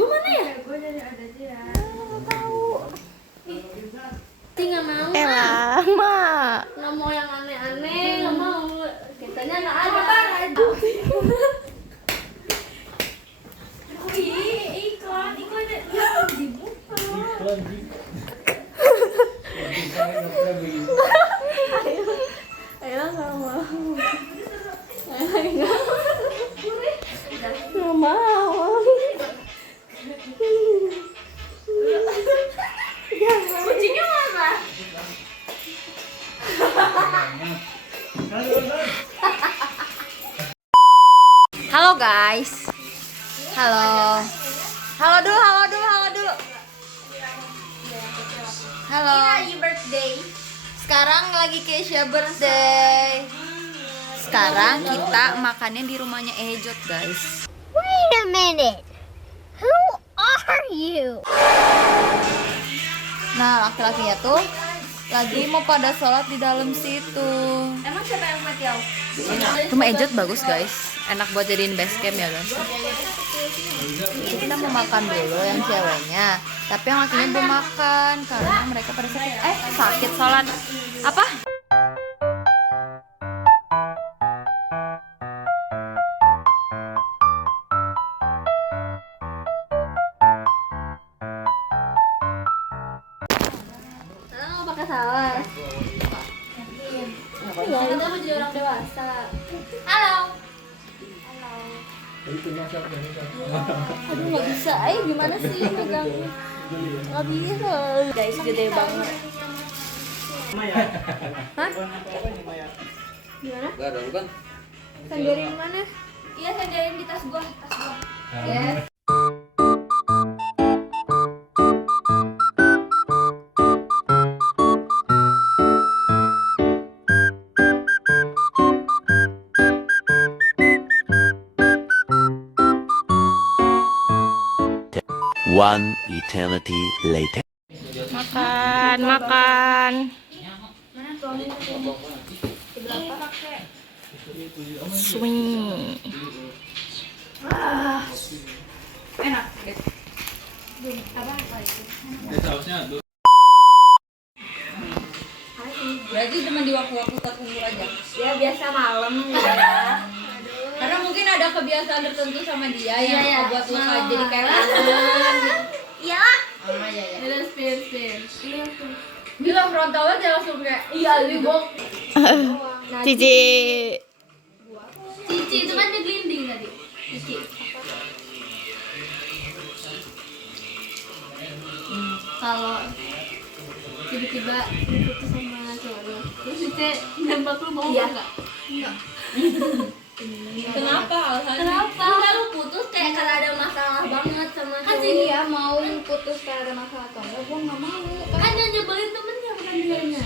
gue mana ya? Gue jadi ada dia. Nggak tahu. Nggak mau. Lama. Nggak mau yang aneh-aneh, nggak mau. Kitanya nggak ada. Iklan ya dibuka. Ayo nggak mau. Nggak mau. Kucingnya mana? Halo guys. Halo. Halo dulu. Halo. Lagi birthday. Sekarang lagi Keisha birthday. Sekarang kita makannya di rumahnya Ejot, guys. Wait a minute. Who are you? Nah, laki-lakinya tuh lagi mau pada sholat di dalam situ. Emang siapa yang mati ya? Rumah Ejot bagus, guys. Enak buat jadiin base camp ya, guys. Kita mau makan dulu yang ceweknya, tapi yang lakinya belum makan karena mereka pada sakit. Sakit sholat. Apa? Sekarang nggak pakai salar. Ya, kita mau jadi orang dewasa. Halo. Aduh nggak bisa, gimana sih megangnya? Nggak bisa. Guys, gede banget. Hah? Gimana? Enggak ada bukan? Sandarin mana? Iya, sandarin di tas gua. Yes. One eternity later. Makan. Swing. Enak. Berarti cuma di waktu-waktu tertentu aja. Ya biasa malam ya. Karena mungkin ada kebiasaan tertentu sama dia yang Iya, membuat lo iya. jadi kayak kangen gitu. Iya. Oh iya. Udah spin. Bilang frontal aja langsung kayak Iya, libok. Cici. Cici itu kan dia gelinding tadi. Cici. Kalau tiba-tiba putus sama cowok lu, terus Cici nembak lu mau Iya. nggak? Enggak. Kenapa alasannya? Kenapa? Enggak, lu putus kayak karena ada masalah banget sama Kan cowok. si dia mau putus karena ada masalah atau enggak, gua nggak mau. Kan yang nyebelin temennya bukan dianya.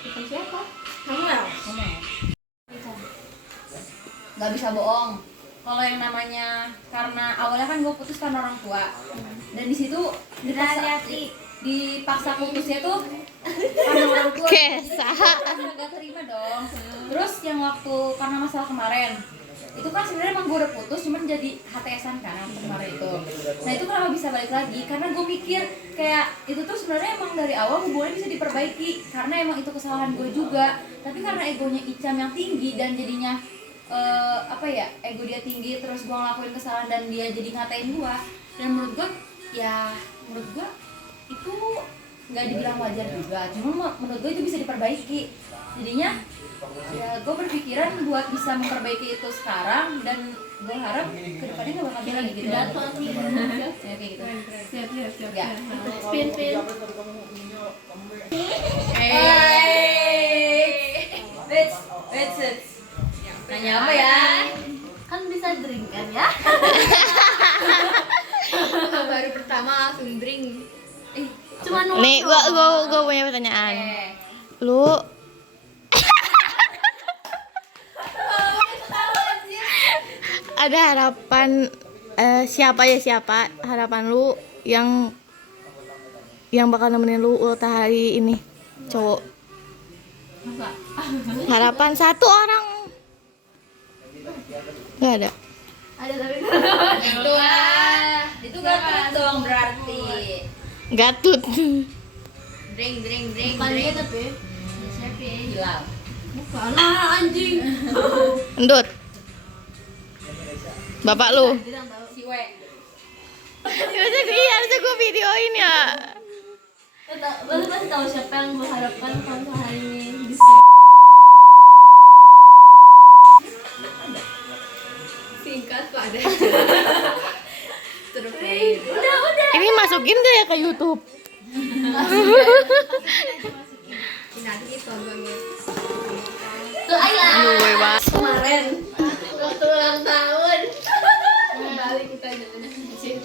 Bukan siapa? Kamu ya? Nggak bisa bohong. Kalau yang namanya karena awalnya kan gue putus karena orang tua, dan di situ dipaksa putusnya tuh karena orang tua. Nggak terima dong. Terus yang waktu karena masalah kemarin itu kan sebenarnya emang gue udah putus, cuman jadi HTS-an kan kemarin itu. Nah itu kenapa bisa balik lagi? Karena gue mikir kayak itu tuh sebenarnya emang dari awal hubungannya bisa diperbaiki karena emang itu kesalahan gue juga. Tapi karena egonya Icam yang tinggi dan jadinya ego dia tinggi, terus gue ngelakuin kesalahan dan dia jadi ngatain gue. Dan menurut gue itu nggak dibilang wajar juga, cuma menurut gue itu bisa diperbaiki. Jadinya ya gue berpikiran buat bisa memperbaiki itu sekarang, dan gue harap kedepannya nggak bakal bilang gitu ya kayak gitu. Siap. Ya. Spin. Wait. Nanya apa ya? Kan bisa drink kan ya? Baru pertama langsung drink. Cuma nuang Nih, doang. gua punya pertanyaan. Lu ada harapan siapa harapan lu yang bakal nemenin lu ultah hari ini, cowok? Harapan satu orang. Nggak ada. Ada tapi Itu Gatut dong berarti. Gatut. Dreng dreng dreng bukan dia dreng. tapi siapa ya? Hilal. Bukan anjing. Endut. Bapak lu. Bilang tahu. Si We. Harusnya gue videoin ya. Baru pasti tahu siapa yang mengharapkan kalau hari ini bisa. Singkat pak ada. Terbaik. Udah. Ini masukin gak ya ke YouTube? Nanti tontonnya. Tuh Ayla. Gue banget. Kemarin waktu ulang tahun. Balik kita jalan kecil.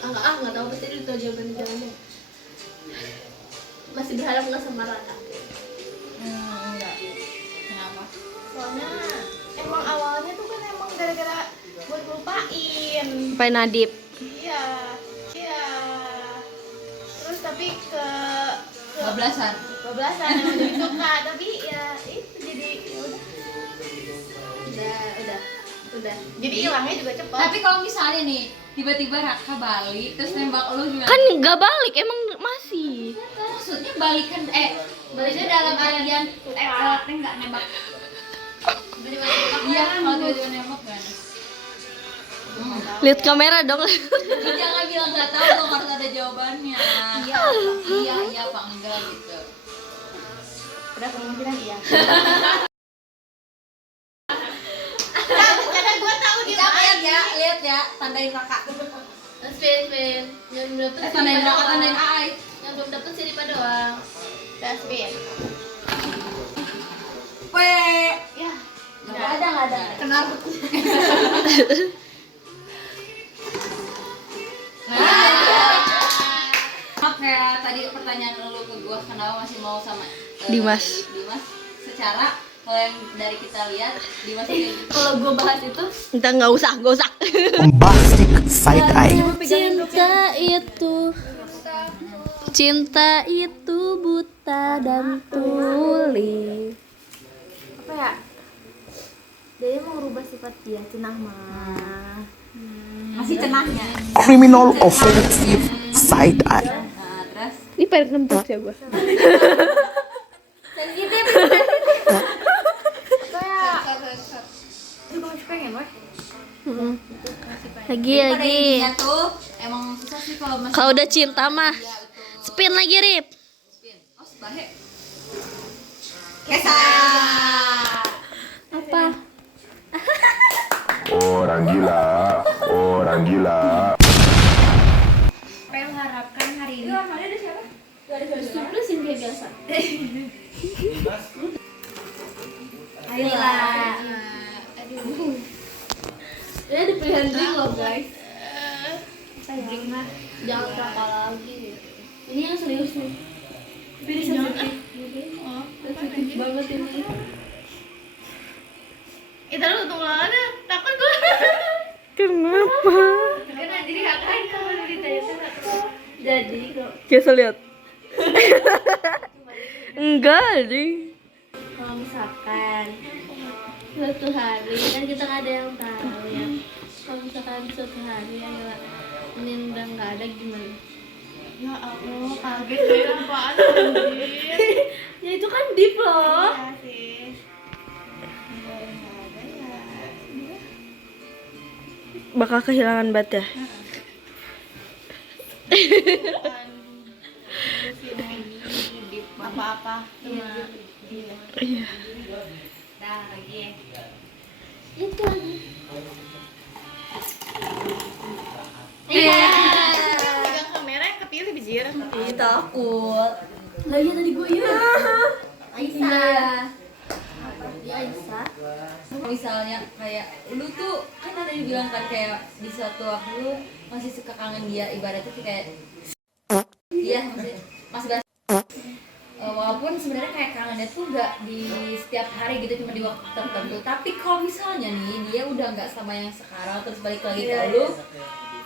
Enggak tahu pasti itu jawabannya. Masih berharap nggak sama Rana? Enggak. Kenapa? Soalnya emang awalnya tuh kan emang gara-gara buat lupain. Pak Nadib. Iya. Terus tapi ke Bablasan. bablasan emang jadi suka, tapi ya itu jadi ya Udah. jadi hilangnya juga cepet. Tapi kalau misalnya nih tiba-tiba Raka balik terus nembak lu gimana? Kan nggak balik, emang masih. Maksudnya balikan baliknya dalam artian lewatnya nggak nembak. Iya, kalau tiba-tiba nembak kan. Lihat kamera dong. Jangan bilang nggak tahu dong, harus ada jawabannya. Iya apa enggak gitu. Udah kemungkinan iya. Lihat ya, tandain Raka. Spin. Yang belum dapet Tandain Raka, tandain Ai. Yang belum dapet sih Ripa doang. Dustbin. Ya. Nggak ada. Kenapa? Maaf ya, tadi pertanyaan lu ke gua kenapa masih mau sama Dimas. Secara kalau yang dari kita lihat Dimas kayak gitu. Kalau gue bahas itu, Entah nggak usah. Bombastic side eye. cinta itu buta dan tuli. Apa ya? Dia mau rubah sifat dia, cenah mah. Masih cenahnya. Criminal offensive side eye. Nah, terus Ini pengen nembak ya gue. sensitif. Lagi. Pada intinya tuh emang susah sih kalau masih Kalau udah cinta mah, Iya, betul. spin lagi Rip. Spin. Oh, sebahe. Kesa. Apa? Orang gila, orang gila. Apa yang mengharapkan hari ini? Surprise yang kayak biasa. Ayolah. Aduh. Ini ada pilihan drink loh guys. Drink mah jangan berapa lagi. Ini yang serius nih. Pilih sensitif. Oh, sensitif banget ini. Itu lu tunggu ada takut gue. Kenapa? Karena jadi ngapain kamu ditanya jadi kok. Kita lihat. Enggak deh. Kalau misalkan suatu hari kan kita nggak ada yang tahu ya. Kalau misalkan suatu hari Ayla ini udah nggak ada gimana? Ya Allah, kaget deh apaan anjir. Ya itu kan deep loh. Ya sih. Bakal kehilangan bat ya. Apa-apa sama Iya. Dah lagi ya. Itu lagi. pegang kamera yang kepilih bijir. Ih, takut. Lagi tadi gue iya. Aisyah. Iya Aisyah. Misalnya kayak lu tuh kan ada yang bilang kan kayak di suatu waktu lu masih suka kangen dia, ibaratnya tuh kayak iya masih bahas walaupun sebenarnya kayak kangennya tuh nggak di setiap hari gitu, cuma di waktu tertentu. Tapi kalau misalnya nih dia udah nggak sama yang sekarang terus balik lagi ke lu,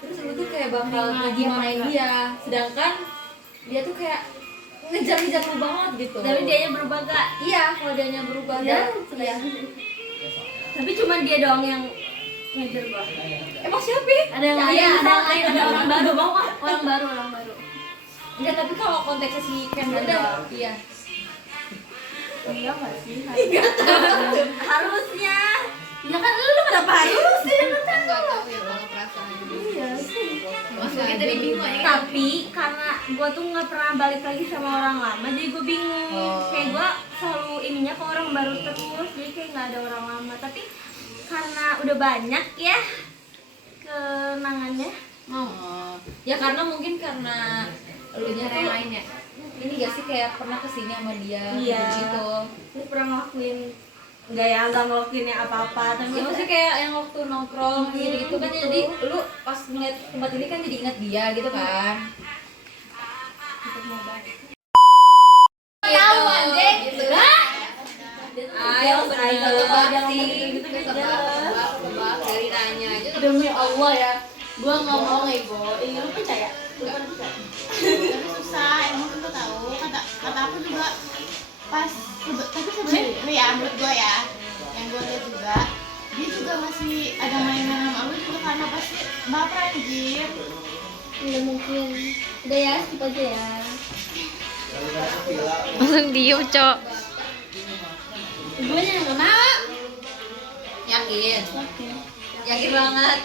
terus lu tuh kayak bakal ngegimanain dia, sedangkan dia tuh kayak ngejar-ngejar lu banget gitu. Tapi dianya berubah gak? Iya, kalau dianya berubah Iya, dan iya. Tapi cuma dia doang yang Ngajar gua. Emang siapa? Ada yang lain, ada orang baru, mau ah, orang baru. Enggak, tapi kalau konteksnya si Ken ada. Iya. Iya nggak sih? Harusnya. Ya kan lu kenapa harus sih? Nggak tahu ya kalau perasaan. Iya sih. Masuknya dari bingung aja. Tapi karena gua tuh nggak pernah balik lagi sama orang lama, jadi gua bingung. Kayak gua selalu ininya ke orang baru terus, jadi kayak nggak ada orang lama. Tapi karena udah banyak ya kenangannya. Oh. Ya karena mungkin karena elunya tuh lain ya. Ini gak sih kayak pernah kesini sama dia gitu. Terus pernah ngelakuin nggak ngelakuinnya apa-apa, tapi Ya maksudnya kayak yang waktu nongkrong gitu kan, jadi lu pas ngeliat tempat ini kan jadi ingat dia gitu kan. Tahu anjing. Gitu. ayo Tebak gitu tebak dari nanya aja. Demi Allah ya, gua ngomong ego, ini lu percaya? Lu kan percaya? Tapi susah, emang tentu tahu. Kata aku juga pas tapi sebenarnya ya menurut gue ya, yang gue lihat juga dia juga masih ada mainan sama lu juga karena pasti baper anjir. Iya mungkin. Udah ya, skip aja ya. Langsung diem, Cok. Gue nya nggak mau. Yakin? Yakin banget.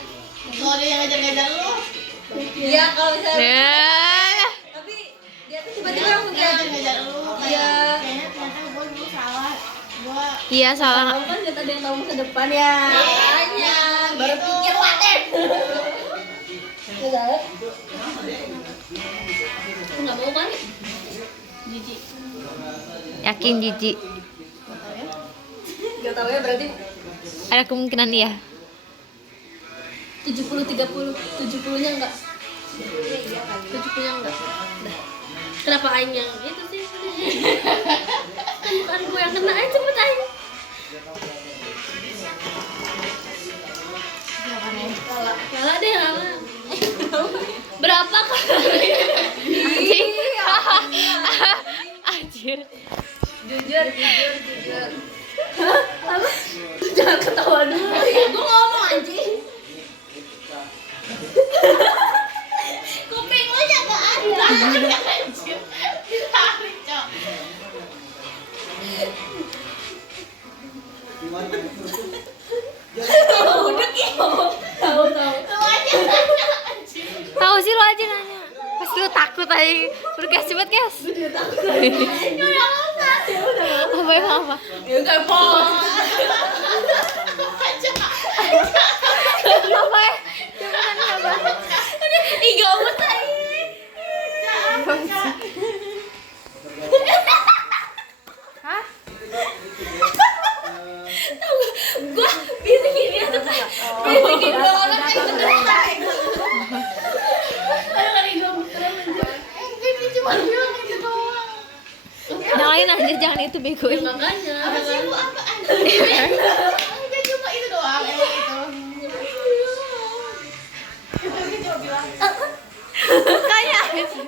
Kalau dia yang ngajar-ngajar lu, Iya kalau misalnya Nah. tapi dia tuh tiba-tiba langsung dia kayak ngajar-ngajar lu. Iya. Kayaknya ternyata gue dulu salah. Gue Iya, salah. Tahu kan kita ada yang tahu masa depan ya. Makanya baru pikir water. Udah. Nggak mau kan? Jijik. Yakin jijik. Gak tau ya berarti Ada kemungkinan iya. 70-30, 70-nya enggak. 70-nya enggak. Udah. Kenapa aing yang gitu sih? Kan bukan gue yang kena aja cepet aing. Kalah deh lama. Berapa kali? Anjing. Anjir. jujur. Jangan ketawa dulu. gue ngomong anjing. kuping lu nya gak ada. Anjir. Ditarik, Cok. Tahu. Lu aja nanya, anjir. Tahu sih lo aja nanya. Pasti lo takut aja. Udah kes cepet kes. Apa ya apa? Ya enggak apa. Apa ya? Cepetan apa? Ih gawat aing. Hah? Gue bisikin dia tuh kayak bisikin dua orang kayak beneran. Ini cuma bilang gitu doang. Nyalain anjir, jangan itu begoin. Makanya. Apa sih lu apa anjir? Enggak cuma itu doang, emang itu. Dia cuma bilang Makanya anjir.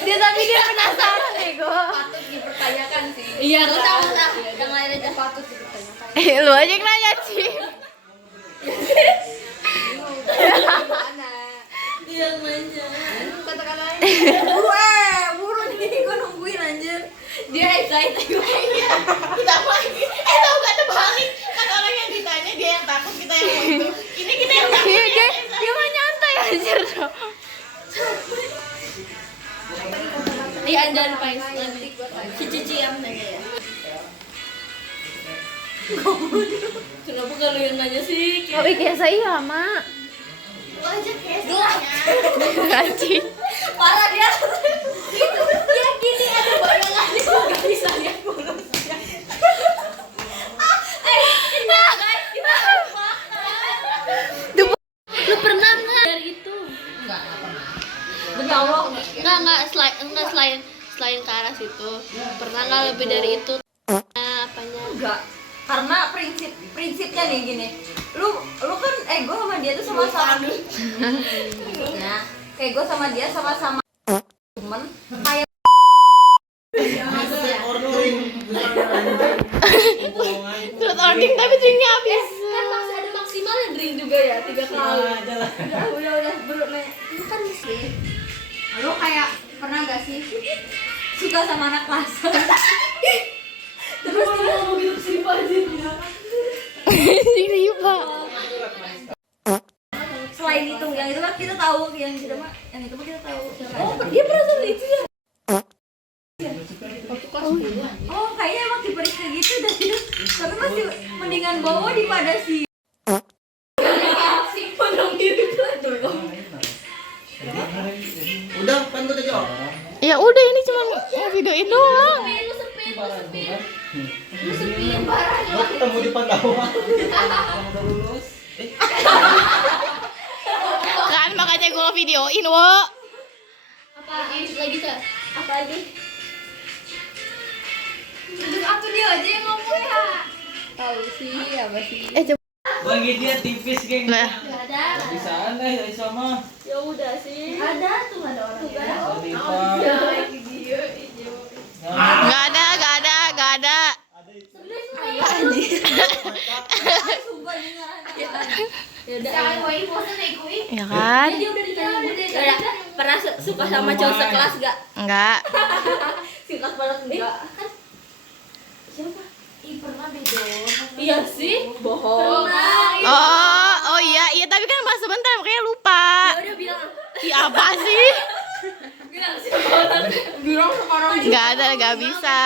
Dia tapi dia penasaran bego. Patut dipertanyakan sih. Iya, Nggak kan? usah. Yang lain aja patut dipertanyakan. Lu aja yang nanya, Ci. Mana? Yang manja. Katakan lain. Buru nih gue nungguin anjir. Dia excited. ditambah lagi. Tahu gak terbalik? Kan orang yang ditanya dia yang takut, kita yang mau itu. Ini kita yang takut. Iya, dia mah nyantai anjir. Iya, anjan pais nanti. Cici yang nanya ya. Kenapa kalau yang nanya sih? Oh, iya saya Mak. Lu aja kesnya. Anjing. Parah dia. Itu dia gini ada bayangannya nggak bisa lihat mulutnya. Guys, kita Lu pernah nggak dari itu? demi Allah. Enggak selain ke arah situ. Pernah nggak lebih dari itu? Apanya? Enggak. Karena prinsipnya nih gini. Lu kan gue sama dia tuh sama-sama ya. Kayak gue sama dia sama-sama temen kayak Terus ording tapi drinknya habis. kan ya 3 kali. Udah bro nih. Ini kan muslim. Lo kayak pernah gak sih Suka sama anak kelas. Terus dia ngomong gitu ke Siva aja. Riva. Selain itu, yang itu kan kita tahu, yang itu mah kita tahu. Oh, dia pernah sama itu ya? Oh, kayaknya emang diperiksa gitu dah gitu. Tapi masih mendingan bawa daripada si. Udah, kan gue udah jawab. Ya udah ini cuma videoin doang. Lo ketemu di Pandawa. Udah lulus. Kan makanya gue videoin, wo. Apa lagi Kak? Apa lagi? Aku dia aja yang ngomong ya. Tahu sih apa sih? Coba. Bagi dia tipis, geng. Nah, Enggak ada. Bisa aneh sama. Ya udah sih. Ada tuh ada orang. Tuh kan. nggak ada. Sumpah ini ngarang. Ya udah. Koi bosan deh koi. Ya kan? Dia udah ditanya udah. Pernah suka sama cowok sekelas gak? Enggak. Singkat banget enggak. Siapa? Ih, pernah deh dong. Iya sih, bohong. Oh iya tapi kan pas sebentar makanya lupa. Udah bilang. Ih, apa sih? Bilang sekarang. Bilang sekarang. Nggak ada, nggak bisa.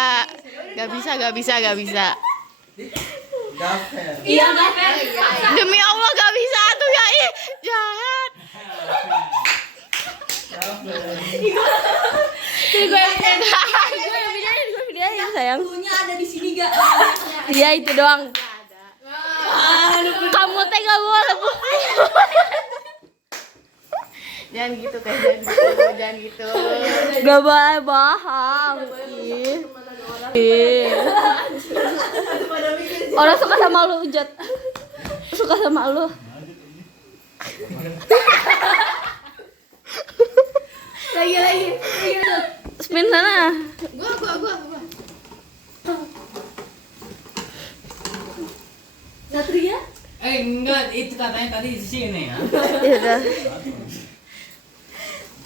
Gafer. Iya, enggak fair. Demi Allah nggak bisa tuh ya, ih jahat. Gue videoin sayang. Punya ada di sini gak? Iya itu doang. Kamu teh gak boleh. Jangan gitu jangan gitu. Gak boleh bohong. Ih. Orang suka sama lu, Ujat. Suka sama lu. Lagi. Spin sana. Gua. Satria? Enggak, itu katanya tadi di sini ya. Iya dah.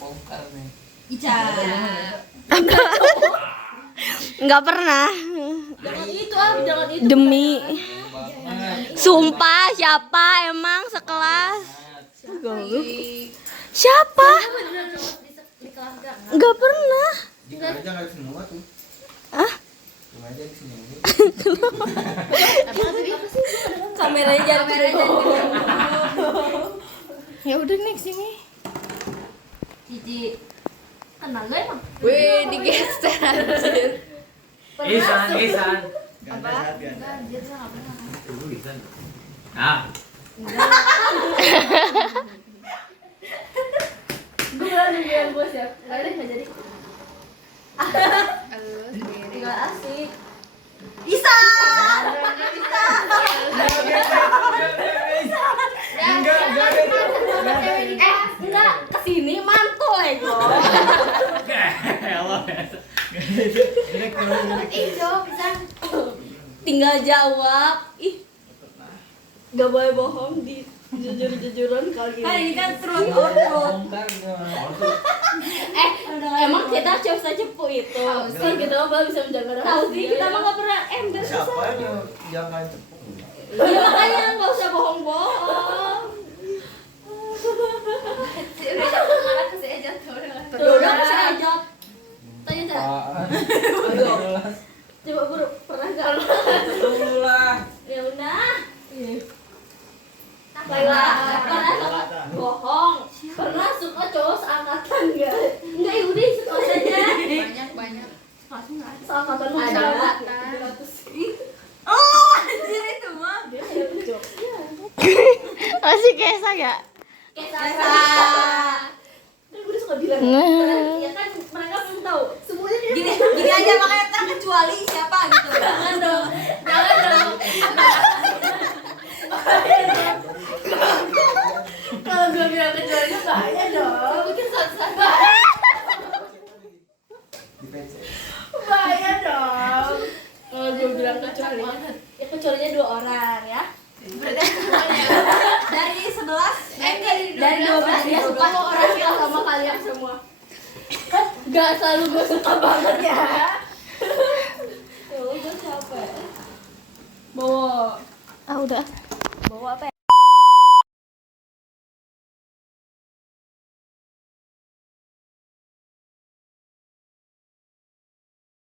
Bongkar nih. Ica. Enggak pernah. Jangan itu. Demi. Banget. Sumpah siapa emang sekelas? Siapa? Enggak pernah. Jika aja nggak semua tuh. Ah? Cuma aja di sini. Kameranya jangan. Ya udah next ini. Cici. Kenal gak emang? Wih, digeser anjir. Isan. Apa? Ah. Gue bilang bos ya. Enggak jadi. Tinggal asik. Isa. Enggak kesini mantul ego. Tinggal jawab. Ih. Gak boleh bohong di jujur-jujuran kali ini. Kan ini kan truth or truth. Emang kita coba cepu itu. Kan kita mah bisa menjaga rahasia. Tahu sih kita mah gak pernah ember Siapa yang jangan cepu? Ya makanya gak usah bohong-bohong. Tuh udah saya ajak. Tanya tak? Coba bro, pernah gak? Ya udah. Pernah suka bohong. Pernah suka cowok seangkatan gak? Enggak, ya udah suka saja. Banyak. Seangkatan mah Ada. Oh, anjir itu mah. Dia kayak jokes. Masih Kesa ya? Kesa. Kan gue udah suka bilang. Ya kan mereka belum tahu. Semuanya dia. Gini aja makanya terkecuali siapa gitu. Jangan dong. Kalau gue bilang kecualinya bahaya dong. Mungkin saat-saat bahaya dong. Kalau gue bilang kecualinya, Ya kecualinya 2 orang ya. Dari 11 dari 12 dia suka kok orang suka sama kalian semua. Gak selalu gue suka banget ya. Ya udah capek. Bawa. Ah udah.